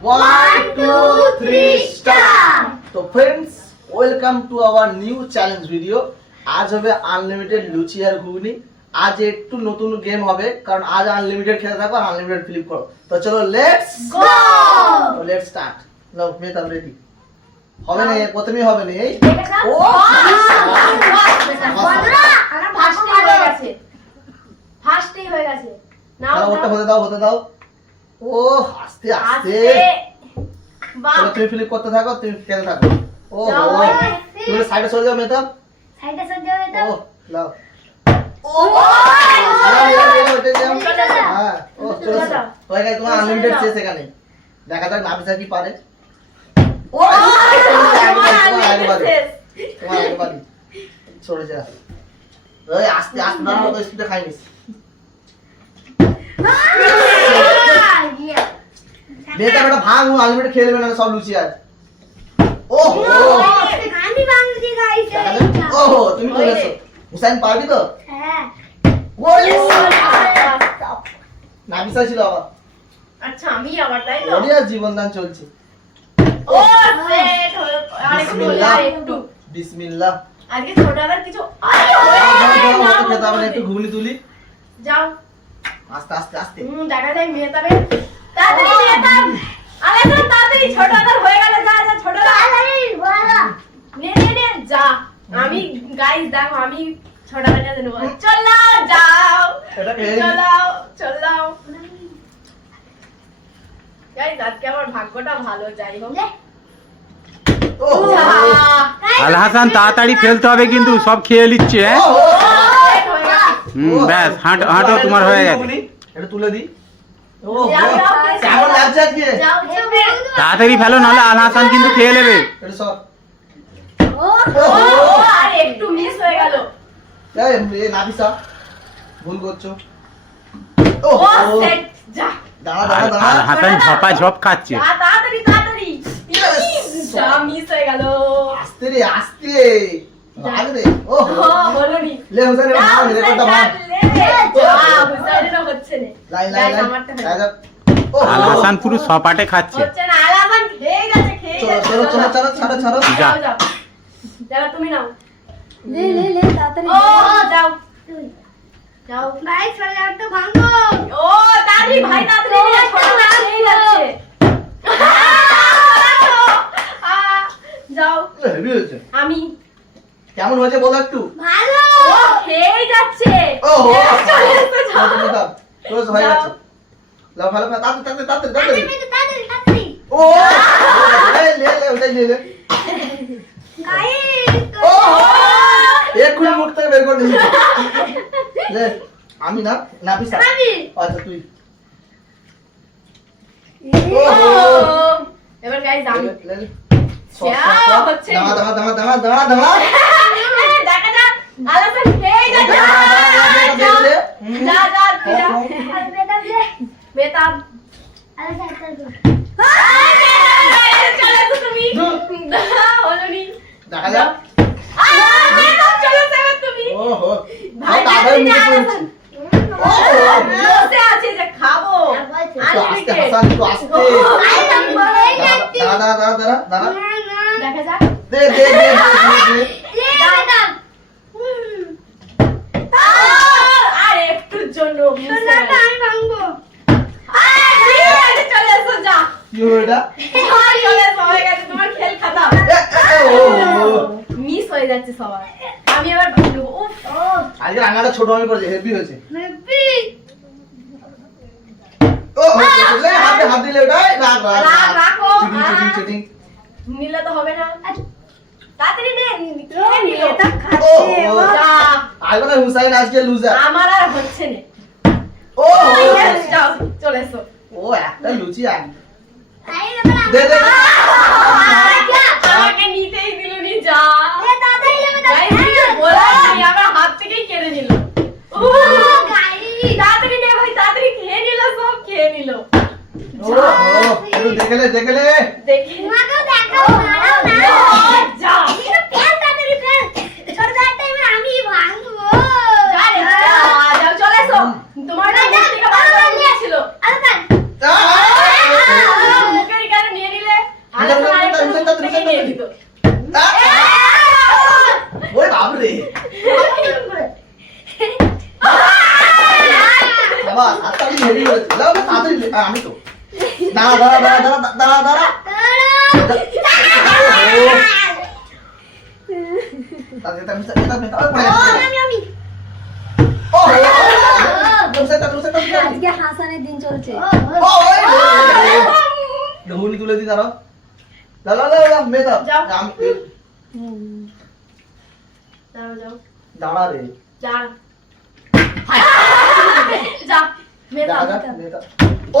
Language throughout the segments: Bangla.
ওয়ান টু থ্রি স্টার্ট তো friends welcome to our new challenge video আজ হবে আনলিমিটেড লুচি আর ঘুগনি আজ একটু নতুন গেম হবে কারণ আজ আনলিমিটেড খেতে থাকো আর আনলিমিটেড ফ্লিপ করো তো চলো let's go let's start now makeup ready হবে না প্রথমেই হবে না এই ও বন্ধুরা ফার্স্টে হয়ে গেছে ফার্স্টেই হয়ে গেছে নাও ওটা হতে দাও হতে দাও ও আস্তে আস্তে চলো তুমি ফ্লিপ করতে থাকো তুমি খেতে থাকো ও। তুমি সাইডে সরে যাও মেকআপ সাইডে হয়ে ও লাও, লাও, লাও। চলে যাও। হ্যাঁ, ও, যাও। দেখা যাক নাফিসা কি পারে। সরে যা আস্তে আস্তে খাইনিস বেটা বেটা ভাঙ আনলিমিটেড খেয়ে নেবে না সব লুচি আজ ও আমি বাংলাদেশি গাইস দেখা যাক। ও তুমি এসো হুসাইন পারবি তো? হ্যাঁ। ও নাফিসা ছিল আবার। আচ্ছা আমি আবার তাই তো? ওরিয়া জীবন দান চলছে। ও সেট হলো আর একটু বিসমিল্লাহ। আজকে ছোটবেলার কিছু না না। একটু ঘুগনি তুলি। যাও। আস্তে আস্তে আস্তে। হুম দেখা যায় মেয়েটাবে তাড়াতাড়ি মেয়েটাব আরে তো তাড়াতাড়ি ছোটবেলার হয়ে গেল যা যা ছোটবেলা নে নে নে যা আমি গাইস দেখো আমি ছোটবেলা দেবো চলাও যাও এটা খেয়ে নি। চলাও চলাও গাইস আজকে আমার ভাগ্যটা ভালো যাই হোক আল হাসান তাড়াতাড়ি ফেলতে হবে কিন্তু সব খেয়ে নিচ্ছে হ্যাঁ হয়ে। হুম ব্যাস হাঁটো হাঁটো তোমার হয়ে গেছে এটা তুলে দি তাড়াতাড়ি ফেলো নাহলে আল হাসান কিন্তু খেয়ে নেবে। সব। ও একটু মিস হয়ে গেল। এই ভুল করছ। ও যা। হাসান ঝপা ঝপ খাচ্ছে। যা তাড়াতাড়ি তাড়াতাড়ি। যা মিস হয়ে গেল। আস্তে রে আস্তে। রাগ রে। ও ও লে হোসেন ভাগ হুসাইন, যা, যা, হুসাইনেরও হচ্ছে না। লাই আমারটা পুরো সপাটে খাচ্ছে। হচ্ছে না, খেয়ে গেছে, খেয়ে চলো গেছে, চলো চলো চলো ছাড়ো ছাড়ো যাও, যাও। যাও, তুমি নাও। লে লে লে তাড়াতাড়ি। ও, যাও। যাও। গাইস সজ্জা তো ভাঙো। ও, তাড়াতাড়ি ভাই, তাড়াতাড়ি নিয়ে, ছোটবেলা খেয়ে যাচ্ছে। আহ, যাও, হেভি হয়েছে। আমি। কেমন হয়েছে বলো একটু। ভালো। ও খেয়ে যাচ্ছে। ও হো চলে যাও। ক্লোজ হয়ে। গেছে লাও ভালো ভালো তাড়াতাড়ি তাড়াতাড়ি তাড়াতাড়ি তাড়াতাড়ি ও এই লে লে ওটাই লে লে গাইস ও এক্ষুনি মুখ থেকে বের করে দিয়েছি লে আমি না না পিসা আচ্ছা তুই এবার গাইজ আমি লে, লে, লে। যাও, হচ্ছে দাঁড়া দাঁড়া দাঁড়া দাঁড়া দাঁড়া দাঁড়া দেখা যাক আলাসন খেয়ে যা যা যা যা যা তুই যা আর বেটাম লে বেতাব। দেখা যাক। দাঁড়া দাঁড়া দাঁড়া দাঁড়া দেখা যাক। দে দে দে দে, দে লে বেটাম আর একটুর জন্য miss হয়ে সোনাটা গেল। আমি ভাঙবো আরে, ঠিক আছে, চলে এসো যা কি হলো এটা সবাই চলে এসো হয়ে গেছে তোমার খেল খাতা এ, এ, এ, মিস হয়ে যাচ্ছে সবার আমি দেবো উফ আজকে রান্নাটা ছোট আমি হেভি হয়েছে মেবি ও ও, হাতে হাত দিলে ওটাই রাখ রাখ রাখ, রাখো। চিটিং চিটিং নিলে তো হবে না তাড়াতাড়ি এটা খাচ্ছে না হুসাইন আজকে লুজার আমার আর হচ্ছে না ও চলে এসো ও একটা লুচি আন আই বেটাম দে দে। আমাকে নিতেই দিল নি যা আমার হাত থেকেই কেড়ে নিল। ও তাড়াতাড়ি নে ভাই তাড়াতাড়ি খেয়ে নিল সব খেয়ে নিল। ও দেখলে দেখলে দেখি তোমাকেও দেখাবো দাঁড়াও না যা আমি তো ফেল তাড়াতাড়ি ফেল ছোট টাইমে আমি ভাঙবো যা রে, যা, যাও, চলে এসো তোমার না মুখ থেকে বার করে নিয়েছিল আরে আহ! মুখের দাঁড়া দাঁড়া দাঁড়া দাঁড়া দাঁড়া দাঁড়া আজকে হাসানের দিন চলছে ও তুলে দি দাঁড়াও দাঁড়া। যাও রে যা যা ও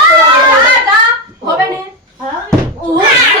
দে যা হবে না ও